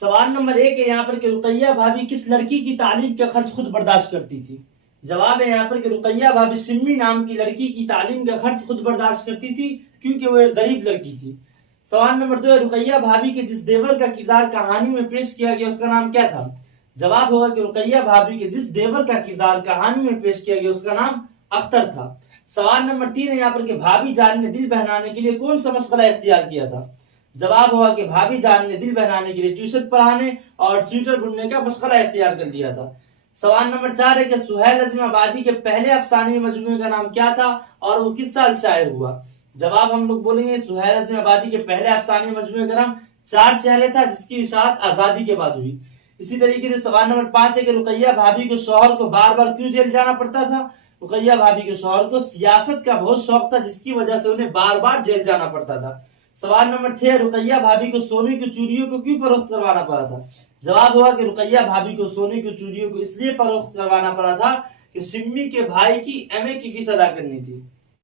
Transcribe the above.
سوال نمبر 1 ہے یہاں پر کہ رقیہ بھابھی کس لڑکی کی تعلیم کا خرچ خود برداشت کرتی تھی؟ جواب ہے یہاں پر کہ رقیہ بھابھی سمی نام کی لڑکی کی تعلیم کا خرچ خود برداشت کرتی تھی کیونکہ وہ ایک غریب لڑکی تھی۔ سوال نمبر 2 ہے رقیہ بھابھی کے جس دیور کا کردار کہانی میں پیش کیا گیا اس کا نام کیا تھا؟ جواب ہوگا کہ رقیہ بھابھی کے جس دیور کا کردار کہانی میں پیش کیا گیا اس کا نام اختر تھا۔ سوال نمبر 3 ہے یہاں پر کہ بھابھی جان نے دل بہلانے کے لیے کون سا مشغلہ اختیار کیا تھا؟ جواب ہوگا کہ بھابھی جان نے دل بہلانے کے لیے ٹیوشن پڑھانے اور سویٹر بننے کا مشغلہ اختیار کر لیا تھا۔ سوال نمبر 4 ہے کہ سہیل عظیم آبادی کے پہلے افسانے مجموعے کا نام کیا تھا اور وہ کس سال شائع ہوا؟ جواب ہم لوگ بولیں گے سہیل عظیم آبادی کے پہلے افسانے مجموعے کا نام چار چہرے تھا جس کی اشاعت آزادی کے بعد ہوئی۔ اسی طریقے سے سوال نمبر 5 ہے کہ رقیہ بھابھی کو شوہر کو بار بار کیوں جیل جانا پڑتا تھا؟ رقیہ بھابھی کے شوہر کو سیاست کا بہت شوق تھا جس کی وجہ سے انہیں بار بار جیل جانا پڑتا تھا۔ سوال نمبر 6 رقیہ بھابھی کو سونے کی چوڑیوں کو کیوں فروخت کروانا پڑا تھا؟ جواب ہوا کہ رقیہ بھابھی کو سونے کی چوڑیوں کو اس لیے فروخت کروانا پڑا تھا کہ سمی کے بھائی کی ایم اے کی فیس ادا کرنی تھی۔